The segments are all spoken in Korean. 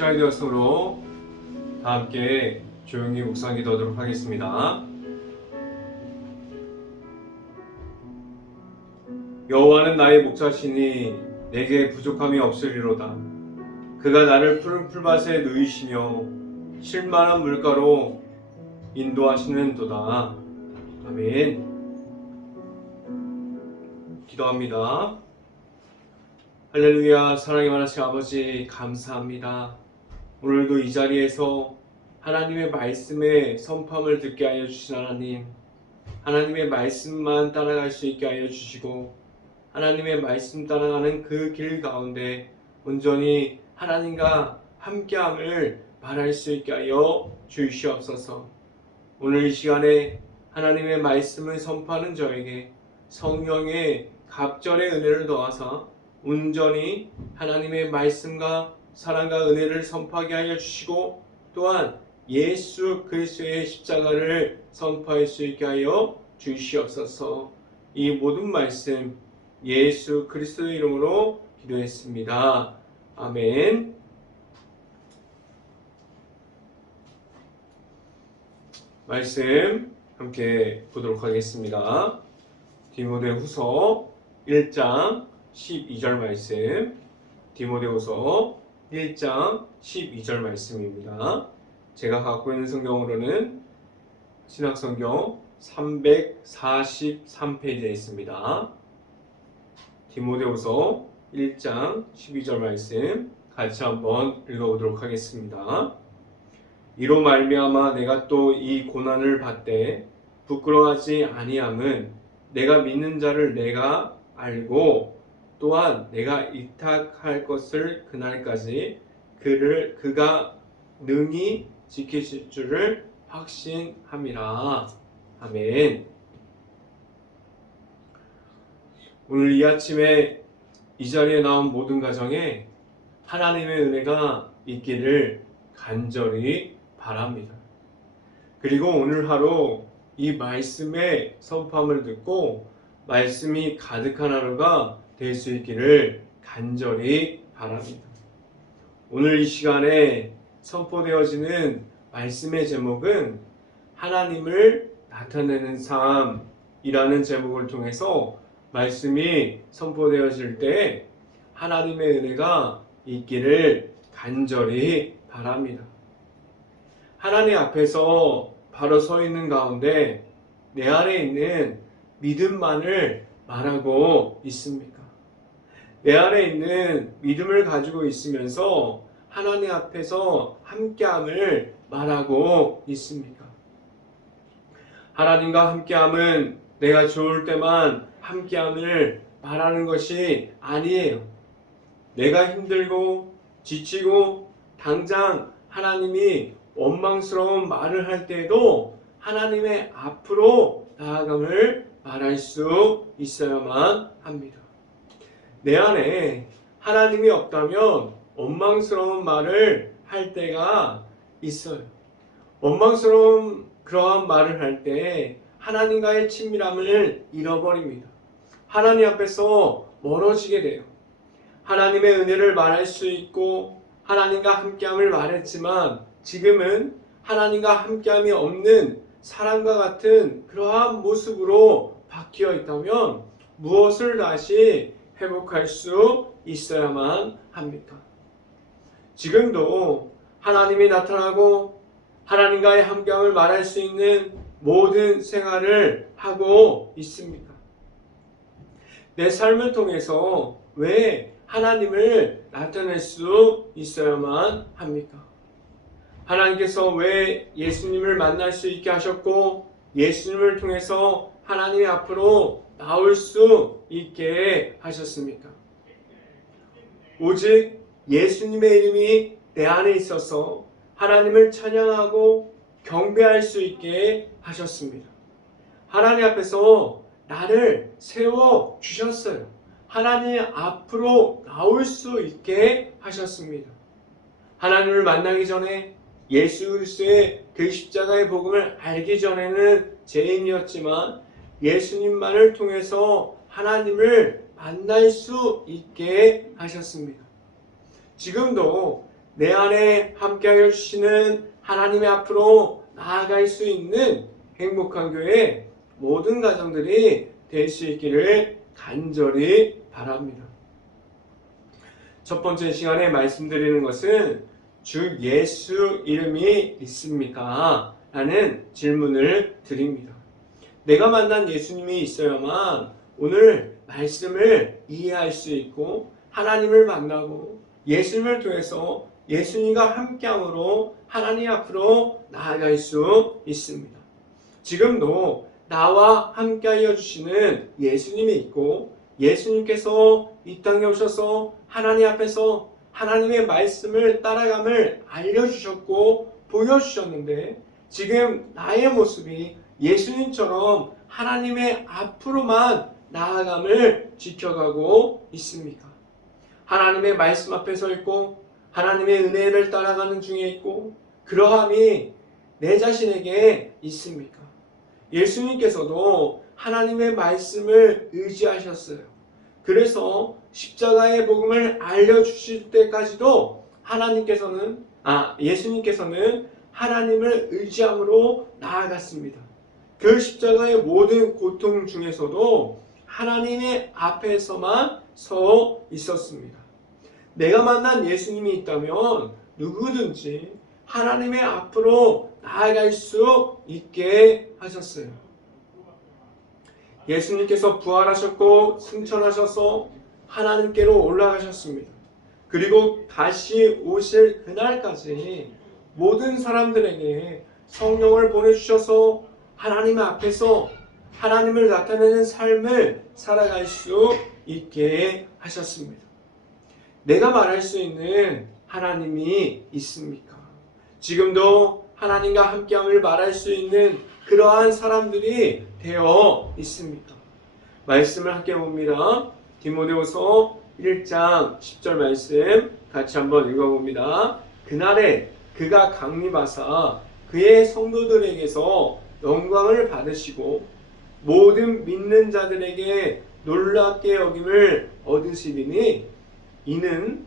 시간이 되었으므로 다 함께 조용히 묵상 기도하도록 하겠습니다. 여호와는 나의 목자시니 내게 부족함이 없으리로다. 그가 나를 푸른 풀밭에 누이시며 쉴만한 물가로 인도하시는도다. 아멘. 기도합니다. 할렐루야. 사랑이 많으신 아버지 감사합니다. 오늘도 이 자리에서 하나님의 말씀의 선포함을 듣게 하여 주신 하나님, 하나님의 말씀만 따라갈 수 있게 하여 주시고 하나님의 말씀 따라가는 그 길 가운데 온전히 하나님과 함께함을 말할 수 있게 하여 주시옵소서. 오늘 이 시간에 하나님의 말씀을 선포하는 저에게 성령의 갑절의 은혜를 더하사 온전히 하나님의 말씀과 사랑과 은혜를 선포하게 하여 주시고 또한 예수 그리스도의 십자가를 선포할 수 있게 하여 주시옵소서. 이 모든 말씀 예수 그리스도의 이름으로 기도했습니다. 아멘. 말씀 함께 보도록 하겠습니다. 디모데후서 1장 12절 말씀, 디모데후서 1장 12절 말씀입니다. 제가 갖고 있는 성경으로는 신약성경 343페이지에 있습니다. 디모데후서 1장 12절 말씀 같이 한번 읽어보도록 하겠습니다. 이로 말미암아 내가 또 이 고난을 받되 부끄러워하지 아니함은 내가 믿는 자를 내가 알고 또한 내가 이탁할 것을 그날까지 그가 능히 지키실 줄을 확신함이라. 아멘. 오늘 이 아침에 이 자리에 나온 모든 가정에 하나님의 은혜가 있기를 간절히 바랍니다. 그리고 오늘 하루 이 말씀의 선포함을 듣고 말씀이 가득한 하루가 될 수 있기를 간절히 바랍니다. 오늘 이 시간에 선포되어지는 말씀의 제목은 하나님을 나타내는 삶이라는 제목을 통해서 말씀이 선포되어질 때 하나님의 은혜가 있기를 간절히 바랍니다. 하나님 앞에서 바로 서 있는 가운데 내 안에 있는 믿음만을 말하고 있습니까? 내 안에 있는 믿음을 가지고 있으면서 하나님 앞에서 함께함을 말하고 있습니까? 하나님과 함께함은 내가 좋을 때만 함께함을 말하는 것이 아니에요. 내가 힘들고 지치고 당장 하나님이 원망스러운 말을 할 때에도 하나님의 앞으로 나아감을 말할 수 있어야만 합니다. 내 안에 하나님이 없다면 원망스러운 말을 할 때가 있어요. 원망스러운 그러한 말을 할 때 하나님과의 친밀함을 잃어버립니다. 하나님 앞에서 멀어지게 돼요. 하나님의 은혜를 말할 수 있고 하나님과 함께함을 말했지만 지금은 하나님과 함께함이 없는 사람과 같은 그러한 모습으로 바뀌어 있다면 무엇을 다시 회복할 수 있어야만 합니까? 지금도 하나님이 나타나고 하나님과의 함께함을 말할 수 있는 모든 생활을 하고 있습니까? 내 삶을 통해서 왜 하나님을 나타낼 수 있어야만 합니까? 하나님께서 왜 예수님을 만날 수 있게 하셨고 예수님을 통해서 하나님 앞으로 나올 수 있게 하셨습니까? 오직 예수님의 이름이 내 안에 있어서 하나님을 찬양하고 경배할 수 있게 하셨습니다. 하나님 앞에서 나를 세워 주셨어요. 하나님 앞으로 나올 수 있게 하셨습니다. 하나님을 만나기 전에 예수 그리스도의 그 십자가의 복음을 알기 전에는 죄인이었지만 예수님만을 통해서 하나님을 만날 수 있게 하셨습니다. 지금도 내 안에 함께하여 주시는 하나님의 앞으로 나아갈 수 있는 행복한 교회 모든 가정들이 될 수 있기를 간절히 바랍니다. 첫 번째 시간에 말씀드리는 것은 주 예수 이름이 있습니까? 라는 질문을 드립니다. 내가 만난 예수님이 있어야만 오늘 말씀을 이해할 수 있고 하나님을 만나고 예수님을 통해서 예수님과 함께함으로 하나님 앞으로 나아갈 수 있습니다. 지금도 나와 함께하여 주시는 예수님이 있고 예수님께서 이 땅에 오셔서 하나님 앞에서 하나님의 말씀을 따라감을 알려주셨고 보여주셨는데 지금 나의 모습이 예수님처럼 하나님의 앞으로만 나아감을 지켜가고 있습니까? 하나님의 말씀 앞에 서 있고 하나님의 은혜를 따라가는 중에 있고 그러함이 내 자신에게 있습니까? 예수님께서도 하나님의 말씀을 의지하셨어요. 그래서 십자가의 복음을 알려주실 때까지도 예수님께서는 하나님을 의지함으로 나아갔습니다. 그 십자가의 모든 고통 중에서도 하나님의 앞에서만 서 있었습니다. 내가 만난 예수님이 있다면 누구든지 하나님의 앞으로 나아갈 수 있게 하셨어요. 예수님께서 부활하셨고 승천하셔서 하나님께로 올라가셨습니다. 그리고 다시 오실 그날까지 모든 사람들에게 성령을 보내주셔서 하나님 앞에서 하나님을 나타내는 삶을 살아갈 수 있게 하셨습니다. 내가 말할 수 있는 하나님이 있습니까? 지금도 하나님과 함께함을 말할 수 있는 그러한 사람들이 되어 있습니까? 말씀을 함께 봅니다. 디모데후서 1장 10절 말씀 같이 한번 읽어봅니다. 그날에 그가 강림하사 그의 성도들에게서 영광을 받으시고 모든 믿는 자들에게 놀랍게 여김을 얻으시리니 이는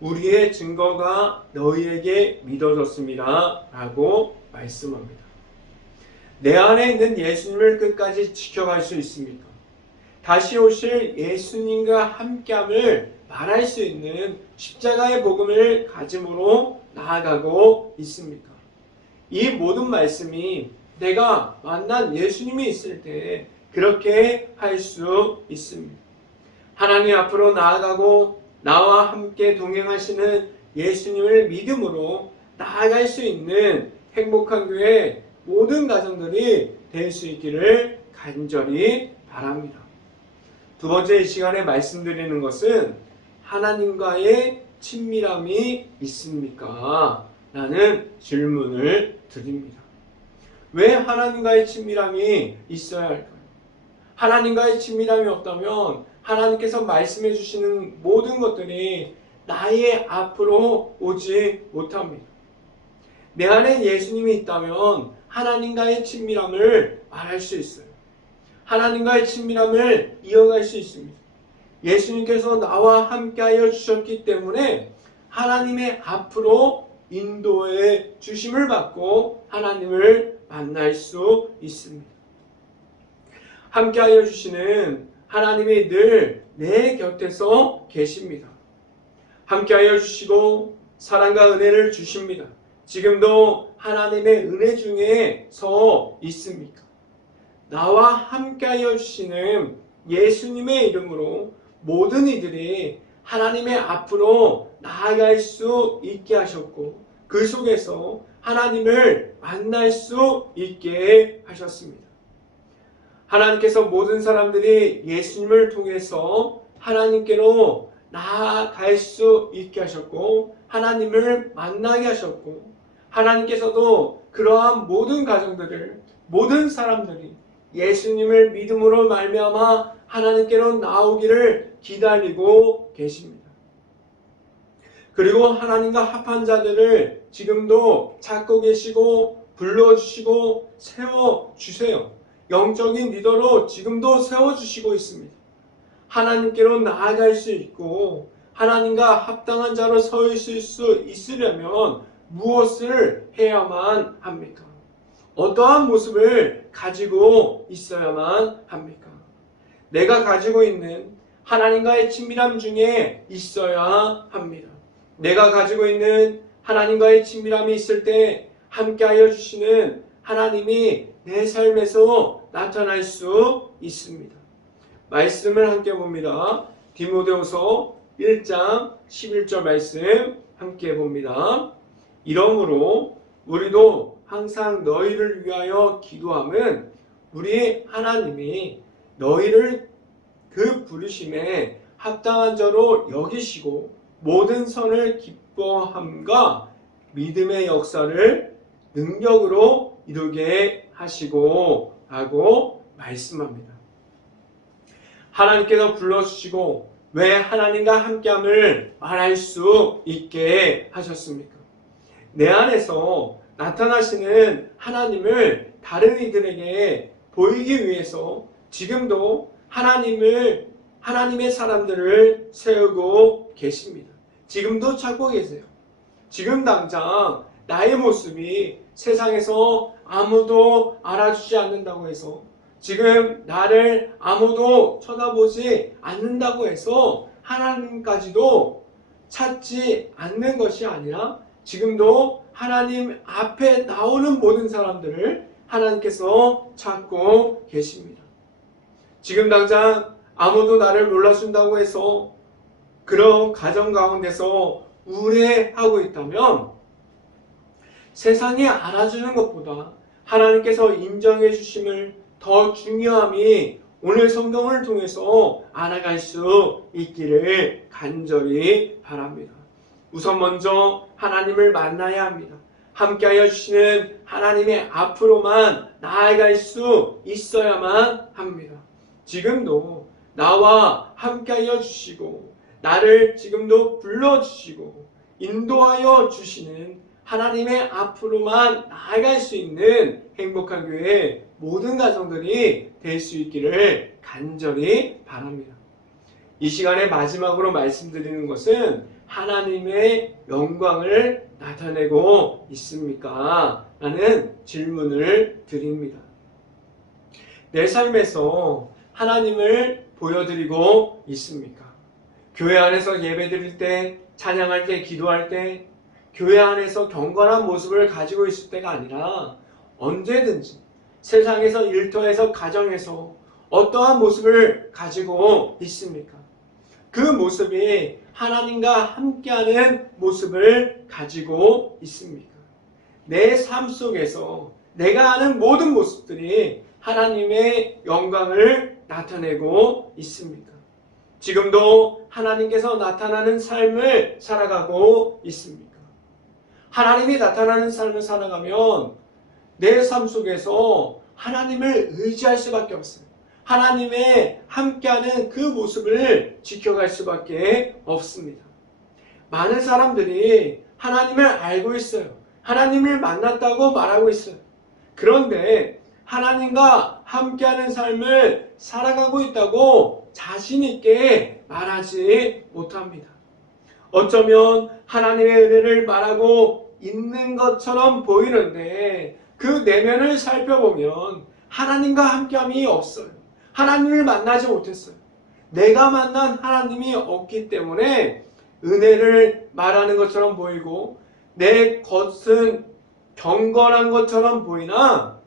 우리의 증거가 너희에게 믿어졌습니다. 라고 말씀합니다. 내 안에 있는 예수님을 끝까지 지켜갈 수 있습니까? 다시 오실 예수님과 함께함을 말할 수 있는 십자가의 복음을 가짐으로 나아가고 있습니까? 이 모든 말씀이 내가 만난 예수님이 있을 때 그렇게 할 수 있습니다. 하나님 앞으로 나아가고 나와 함께 동행하시는 예수님을 믿음으로 나아갈 수 있는 행복한 교회 모든 가정들이 될 수 있기를 간절히 바랍니다. 두 번째 이 시간에 말씀드리는 것은 하나님과의 친밀함이 있습니까? 라는 질문을 드립니다. 왜 하나님과의 친밀함이 있어야 할까요? 하나님과의 친밀함이 없다면 하나님께서 말씀해 주시는 모든 것들이 나의 앞으로 오지 못합니다. 내 안에 예수님이 있다면 하나님과의 친밀함을 말할 수 있어요. 하나님과의 친밀함을 이어갈 수 있습니다. 예수님께서 나와 함께하여 주셨기 때문에 하나님의 앞으로 인도의 주심을 받고 하나님을 만날 수 있습니다. 함께하여 주시는 하나님이 늘 내 곁에서 계십니다. 함께하여 주시고 사랑과 은혜를 주십니다. 지금도 하나님의 은혜 중에 서 있습니까? 나와 함께하여 주시는 예수님의 이름으로 모든 이들이 하나님의 앞으로 나아갈 수 있게 하셨고 그 속에서 하나님을 만날 수 있게 하셨습니다. 하나님께서 모든 사람들이 예수님을 통해서 하나님께로 나아갈 수 있게 하셨고 하나님을 만나게 하셨고 하나님께서도 그러한 모든 가정들을 모든 사람들이 예수님을 믿음으로 말미암아 하나님께로 나오기를 기다리고 계십니다. 그리고 하나님과 합한 자들을 지금도 찾고 계시고 불러주시고 세워주세요. 영적인 리더로 지금도 세워주시고 있습니다. 하나님께로 나아갈 수 있고 하나님과 합당한 자로 서 있을 수 있으려면 무엇을 해야만 합니까? 어떠한 모습을 가지고 있어야만 합니까? 내가 가지고 있는 하나님과의 친밀함 중에 있어야 합니다. 내가 가지고 있는 하나님과의 친밀함이 있을 때 함께하여 주시는 하나님이 내 삶에서 나타날 수 있습니다. 말씀을 함께 봅니다. 디모데후서 1장 11절 말씀 함께 봅니다. 이러므로 우리도 항상 너희를 위하여 기도함은 우리 하나님이 너희를 그 부르심에 합당한 자로 여기시고 모든 선을 기뻐함과 믿음의 역사를 능력으로 이루게 하시고 라고 말씀합니다. 하나님께서 불러주시고 왜 하나님과 함께함을 말할 수 있게 하셨습니까? 내 안에서 나타나시는 하나님을 다른 이들에게 보이기 위해서 지금도 하나님의 사람들을 세우고 계십니다. 지금도 찾고 계세요. 지금 당장 나의 모습이 세상에서 아무도 알아주지 않는다고 해서, 지금 나를 아무도 쳐다보지 않는다고 해서 하나님까지도 찾지 않는 것이 아니라 지금도 하나님 앞에 나오는 모든 사람들을 하나님께서 찾고 계십니다. 지금 당장 아무도 나를 몰라준다고 해서 그런 가정 가운데서 우울해하고 있다면 세상이 알아주는 것보다 하나님께서 인정해 주심을 더 중요함이 오늘 성경을 통해서 알아갈 수 있기를 간절히 바랍니다. 우선 먼저 하나님을 만나야 합니다. 함께하여 주시는 하나님의 앞으로만 나아갈 수 있어야만 합니다. 지금도 나와 함께하여 주시고 나를 지금도 불러주시고 인도하여 주시는 하나님의 앞으로만 나아갈 수 있는 행복한 교회 모든 가정들이 될 수 있기를 간절히 바랍니다. 이 시간에 마지막으로 말씀드리는 것은 하나님의 영광을 나타내고 있습니까? 라는 질문을 드립니다. 내 삶에서 하나님을 보여드리고 있습니까? 교회 안에서 예배드릴 때, 찬양할 때, 기도할 때 교회 안에서 경건한 모습을 가지고 있을 때가 아니라 언제든지 세상에서, 일터에서, 가정에서 어떠한 모습을 가지고 있습니까? 그 모습이 하나님과 함께하는 모습을 가지고 있습니까? 내 삶 속에서 내가 아는 모든 모습들이 하나님의 영광을 나타내고 있습니까? 지금도 하나님께서 나타나는 삶을 살아가고 있습니까? 하나님이 나타나는 삶을 살아가면 내 삶 속에서 하나님을 의지할 수밖에 없어요. 하나님의 함께하는 그 모습을 지켜갈 수밖에 없습니다. 많은 사람들이 하나님을 알고 있어요. 하나님을 만났다고 말하고 있어요. 그런데 하나님과 함께하는 삶을 살아가고 있다고 자신 있게 말하지 못합니다. 어쩌면 하나님의 은혜를 말하고 있는 것처럼 보이는데 그 내면을 살펴보면 하나님과 함께함이 없어요. 하나님을 만나지 못했어요. 내가 만난 하나님이 없기 때문에 은혜를 말하는 것처럼 보이고 내 겉은 경건한 것처럼 보이나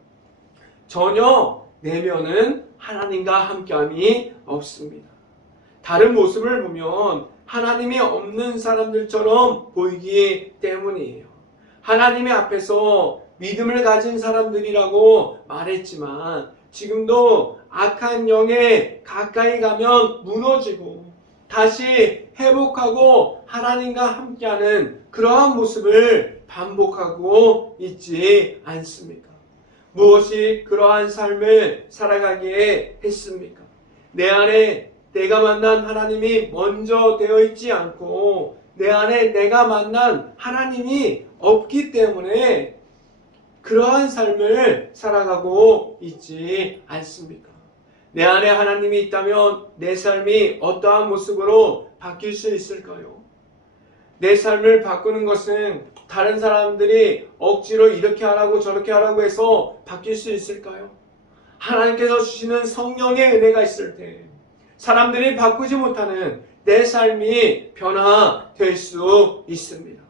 전혀 내면은 하나님과 함께함이 없습니다. 다른 모습을 보면 하나님이 없는 사람들처럼 보이기 때문이에요. 하나님의 앞에서 믿음을 가진 사람들이라고 말했지만 지금도 악한 영에 가까이 가면 무너지고 다시 회복하고 하나님과 함께하는 그러한 모습을 반복하고 있지 않습니까? 무엇이 그러한 삶을 살아가게 했습니까? 내 안에 내가 만난 하나님이 먼저 되어 있지 않고 내 안에 내가 만난 하나님이 없기 때문에 그러한 삶을 살아가고 있지 않습니까? 내 안에 하나님이 있다면 내 삶이 어떠한 모습으로 바뀔 수 있을까요? 내 삶을 바꾸는 것은 다른 사람들이 억지로 이렇게 하라고 저렇게 하라고 해서 바뀔 수 있을까요? 하나님께서 주시는 성령의 은혜가 있을 때 사람들이 바꾸지 못하는 내 삶이 변화될 수 있습니다.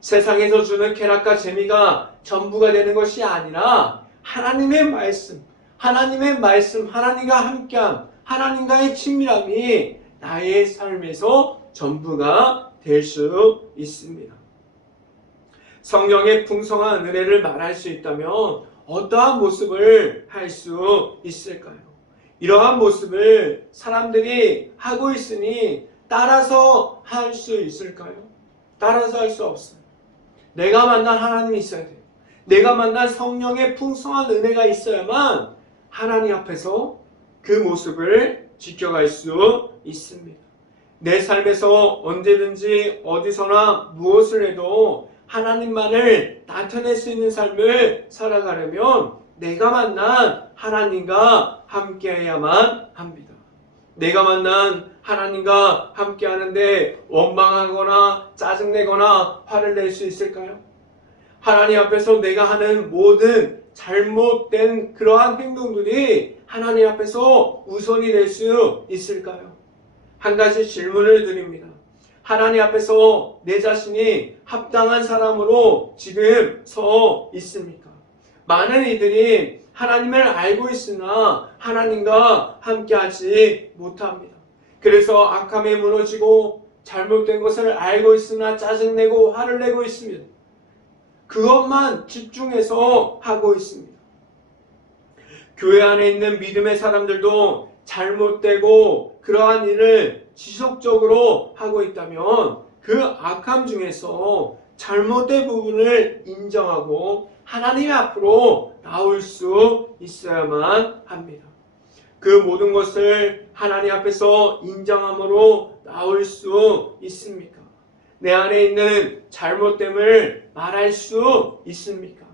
세상에서 주는 쾌락과 재미가 전부가 되는 것이 아니라 하나님의 말씀, 하나님과 함께함, 하나님과의 친밀함이 나의 삶에서 전부가 될 수 있습니다. 성령의 풍성한 은혜를 말할 수 있다면 어떠한 모습을 할 수 있을까요? 이러한 모습을 사람들이 하고 있으니 따라서 할 수 있을까요? 따라서 할 수 없어요. 내가 만난 하나님이 있어야 돼요. 내가 만난 성령의 풍성한 은혜가 있어야만 하나님 앞에서 그 모습을 지켜갈 수 있습니다. 내 삶에서 언제든지 어디서나 무엇을 해도 하나님만을 나타낼 수 있는 삶을 살아가려면 내가 만난 하나님과 함께해야만 합니다. 내가 만난 하나님과 함께하는데 원망하거나 짜증내거나 화를 낼 수 있을까요? 하나님 앞에서 내가 하는 모든 잘못된 그러한 행동들이 하나님 앞에서 우선이 될 수 있을까요? 한 가지 질문을 드립니다. 하나님 앞에서 내 자신이 합당한 사람으로 지금 서 있습니까? 많은 이들이 하나님을 알고 있으나 하나님과 함께하지 못합니다. 그래서 악함에 무너지고 잘못된 것을 알고 있으나 짜증내고 화를 내고 있습니다. 그것만 집중해서 하고 있습니다. 교회 안에 있는 믿음의 사람들도 잘못되고 그러한 일을 지속적으로 하고 있다면 그 악함 중에서 잘못된 부분을 인정하고 하나님 앞으로 나올 수 있어야만 합니다. 그 모든 것을 하나님 앞에서 인정함으로 나올 수 있습니까? 내 안에 있는 잘못됨을 말할 수 있습니까?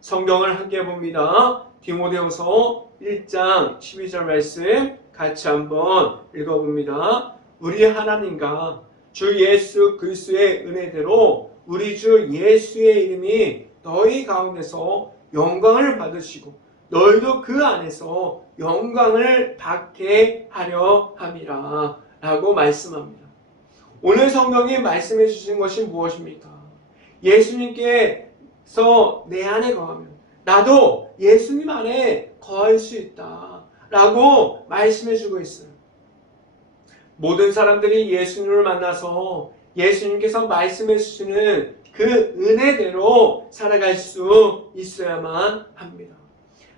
성경을 함께 봅니다. 디모데후서 1장 12절 말씀 같이 한번 읽어봅니다. 우리 하나님과 주 예수 그리스도의 은혜대로 우리 주 예수의 이름이 너희 가운데서 영광을 받으시고 너희도 그 안에서 영광을 받게 하려 함이라 라고 말씀합니다. 오늘 성경이 말씀해 주신 것이 무엇입니까? 예수님께서 내 안에 거하면 나도 예수님 안에 거할 수 있다 라고 말씀해 주고 있어요. 모든 사람들이 예수님을 만나서 예수님께서 말씀해 주시는 그 은혜대로 살아갈 수 있어야만 합니다.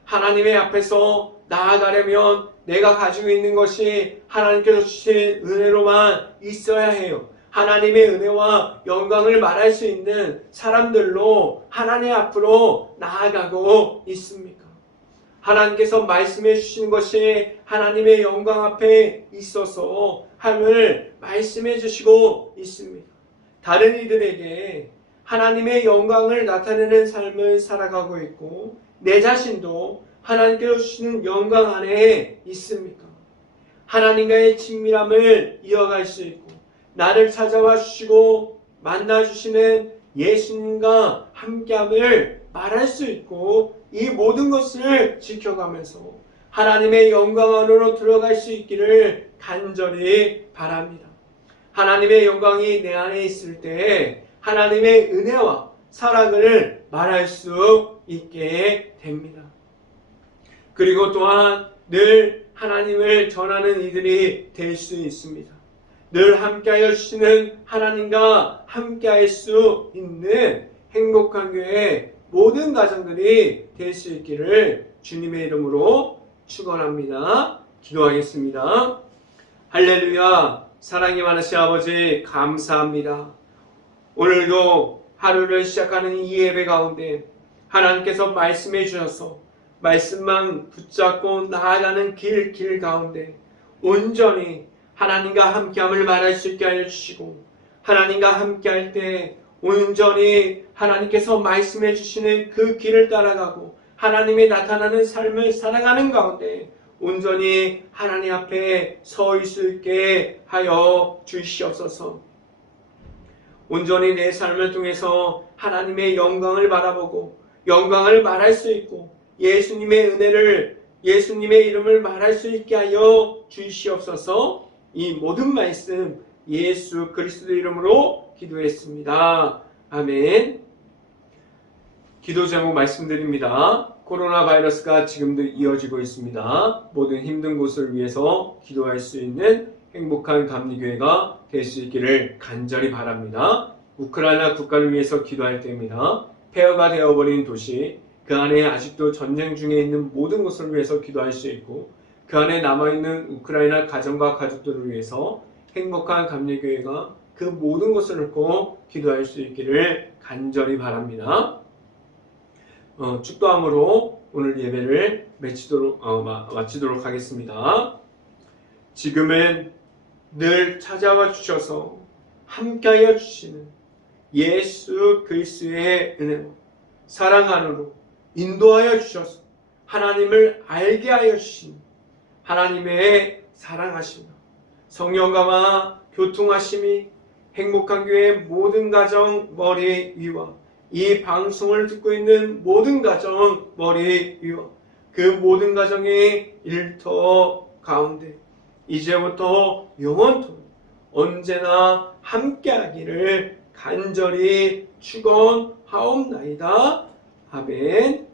하나님의 앞에서 나아가려면 내가 가지고 있는 것이 하나님께서 주신 은혜로만 있어야 해요. 하나님의 은혜와 영광을 말할 수 있는 사람들로 하나님 앞으로 나아가고 있습니까? 하나님께서 말씀해 주신 것이 하나님의 영광 앞에 있어서 함을 말씀해 주시고 있습니다. 다른 이들에게 하나님의 영광을 나타내는 삶을 살아가고 있고 내 자신도 하나님께서 주시는 영광 안에 있습니까? 하나님과의 친밀함을 이어갈 수 있고 나를 찾아와 주시고 만나 주시는 예수님과 함께함을 말할 수 있고 이 모든 것을 지켜가면서 하나님의 영광 안으로 들어갈 수 있기를 간절히 바랍니다. 하나님의 영광이 내 안에 있을 때 하나님의 은혜와 사랑을 말할 수 있게 됩니다. 그리고 또한 늘 하나님을 전하는 이들이 될 수 있습니다. 늘 함께하여 주시는 하나님과 함께할 수 있는 행복한 교회 모든 가정들이 될 수 있기를 주님의 이름으로 축원합니다. 기도하겠습니다. 할렐루야. 사랑이 많으신 아버지 감사합니다. 오늘도 하루를 시작하는 이 예배 가운데 하나님께서 말씀해 주셔서 말씀만 붙잡고 나아가는 길 가운데 온전히 하나님과 함께함을 말할 수 있게 하여 주시고 하나님과 함께할 때 온전히 하나님께서 말씀해 주시는 그 길을 따라가고 하나님이 나타나는 삶을 살아가는 가운데 온전히 하나님 앞에 서 있을 수 있게 하여 주시옵소서. 온전히 내 삶을 통해서 하나님의 영광을 바라보고 영광을 말할 수 있고 예수님의 은혜를, 예수님의 이름을 말할 수 있게 하여 주시옵소서. 이 모든 말씀 예수 그리스도 이름으로 기도했습니다. 아멘. 기도 제목 말씀드립니다. 코로나 바이러스가 지금도 이어지고 있습니다. 모든 힘든 곳을 위해서 기도할 수 있는 행복한 감리교회가 될 수 있기를 간절히 바랍니다. 우크라이나 국가를 위해서 기도할 때입니다. 폐허가 되어버린 도시, 그 안에 아직도 전쟁 중에 있는 모든 곳을 위해서 기도할 수 있고, 그 안에 남아있는 우크라이나 가정과 가족들을 위해서 행복한 감리교회가 그 모든 것을 놓고 기도할 수 있기를 간절히 바랍니다. 축도함으로 오늘 예배를 마치도록 하겠습니다. 지금은 늘 찾아와 주셔서 함께하여 주시는 예수 그리스도의 은혜로 사랑 안으로 인도하여 주셔서 하나님을 알게 하여 주신 하나님의 사랑하심과 성령과와 교통하심이 행복한 교회 모든 가정 머리 위와 이 방송을 듣고 있는 모든 가정 머리 위와 그 모든 가정의 일터 가운데 이제부터 영원토록 언제나 함께하기를 간절히 축원하옵나이다. 아멘.